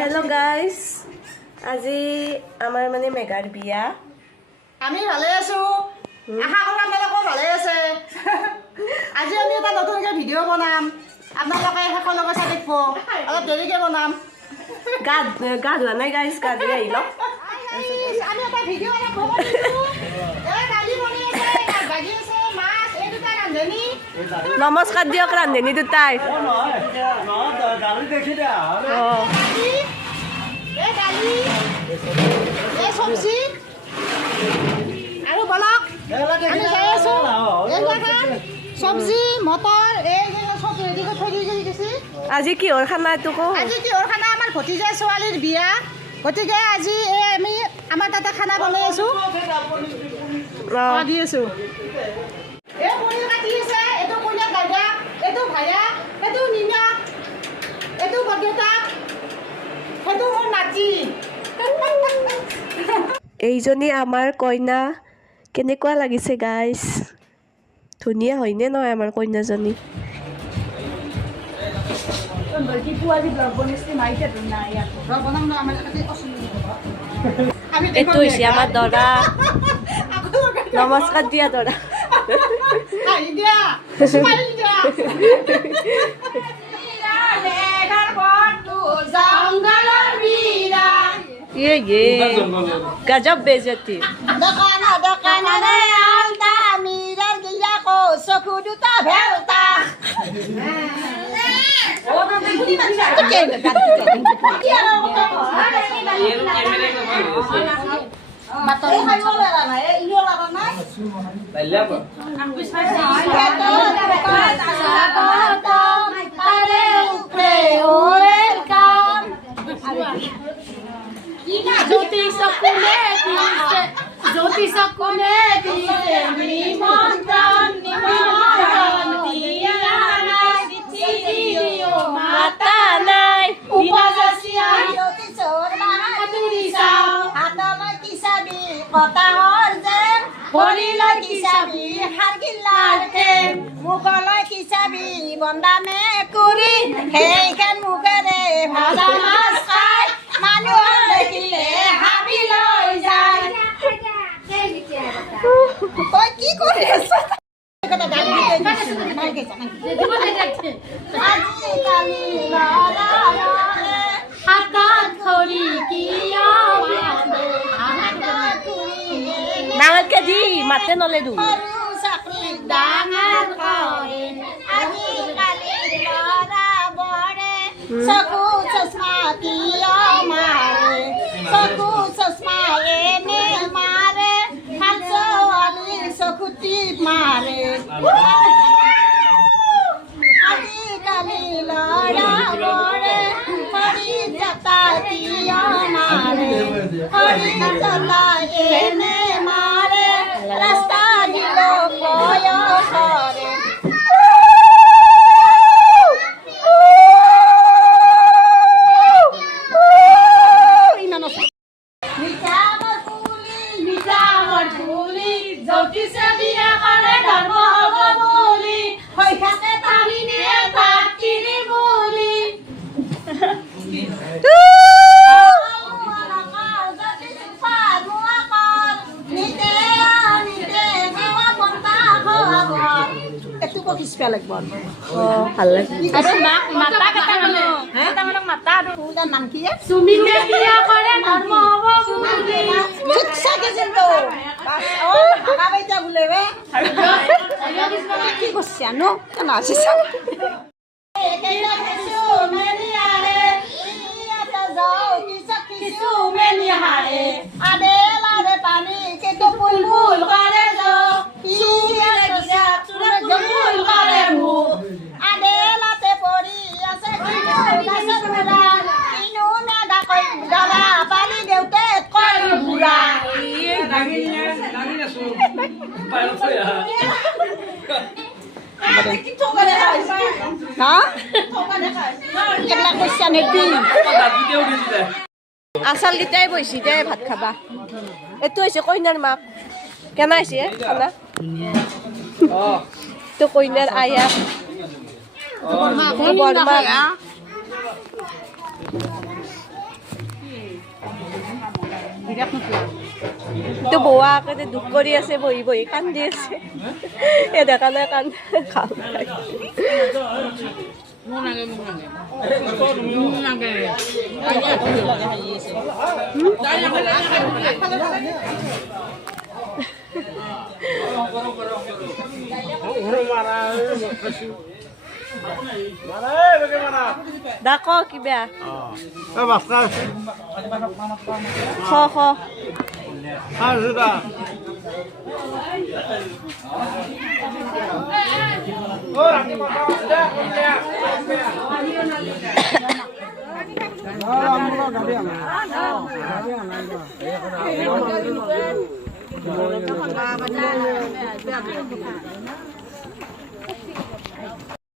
Hello guys, আজি আমাৰ মানে মেগাৰ বিয়া আমি ভালে আছো আশা কৰো আপোনালোকো ভালে আছে আজি আমি এটা নতুনকৈ ভিডিঅ' বনাম আপোনালোকে সকলোকে চাই দেখব অলপ দেৰিকৈ বনাম গা ধোৱা নাই গাইজ গা ধুই আহিল আমি এটা ভিডিঅ' অলপ বনাইছো এই দালি বনি আছে ভাজি আছে মাছ এই দুটা ৰান্ধনি নমস্কাৰ দিয়ক ৰান্ধনি দুটাই এই দালি এই চব্জি আৰু বলক আমি চাই আছো এইবিলাক চব্জি মটৰ এই চব ৰেডি কৰি থৈ দি গৈছে আজি কিহৰ খানা এইটো কওঁ আজি কিহৰ খানা আমাৰ ভতিজা ছোৱালীৰ বিয়া গতিকে আজি এই আমি আমাৰ তাতে খানা বনাই আছো দি আছো এই পনীৰ কাটি আছে এইটো পনীৰ গাজা এইটো ভায়া এইটো নিমখ এইটো বৰদেউতা সেইটো মোৰ নাতি এইজনী আমাৰ কইনা কেনেকুৱা লাগিছে গাইজ ধুনীয়া হয়নে নহয় আমাৰ কইনাজনী এইটো হৈছে আমাৰ দৰা নমস্কাৰ দিয়া দৰা ये गजब बेइज्जती दकाना दकाना रे आलता मीरा गिया को सकु दुता भेलता ओ तो देखी बच्चा तो के मत तो खायो ला ना ए इयो ला ना पहले अरे ऊपरे वेलकम ज्योति सकुने दिसे निमंत्रण दिया दियो माता নাই उपजासिया ज्योति सोरना तुरिसा हातमा किसाबी कताहर जेम भरिला किसाबी हारगिलार तेम मुगला किसाबी बन्दामे कुरी हेइखान मुगेरे भाजा माছ খায় মানুহ দেখিলে হাবি লৈ যায় কই কি কৰি আছ কথা দাবি নাই গেছ আজি কালি লালা হাতত খৰি কিয়া হাতত খৰি ডাঙৰকে দি মাতে নলে দু সৰু চাকৰি ডাঙৰ কৰে আজি কালি লৰা বৰে চকু চশমা কিয় মাৰে চকু চশমা এনে মাৰে হালচোৱালী চকুটি মাৰে আজিকালি ল'ৰা বৰে হৰি জতা কিয় মাৰে হৰি জতা এনে মাৰে ৰাস্তা দিল কয় কৰে ভাল লাগে আৰু মাতা কেটা মানে এটা মানে মাতা আৰু তাৰ নাম কি সুমিতে বিয়া কৰে ধৰ্ম হ'ব বুলি ঠিক চাগে জিন্দো বাস ও ভাগা বাইতা বুলেবে কি করছে নো কেন আসিস একেটা কিছু মেনিয়ারে ইয়াটা যাও কিছু মেনিয়ারে আদেলারে পানি কেটো বুলবুল করে যাও ইয়াটা গিয়া তুরে জমুল করে মু আদেলাতে পড়ি আছে ইনু না ডাকই দাদা পানি দেউতে কই বুড়া আচাল কেইটাই বহিছি দে ভাত খাবা এইটো হৈছে কইনাৰ মাক কেনা হৈছে খানা তো কইনাৰ আয়া বৰমা তো বৌৱা আগতে দুখ কৰি আছে বহি বহি কান্দি আছে এই দেখা নাই কান্দ খাওঁ ডাক কিবা খ খ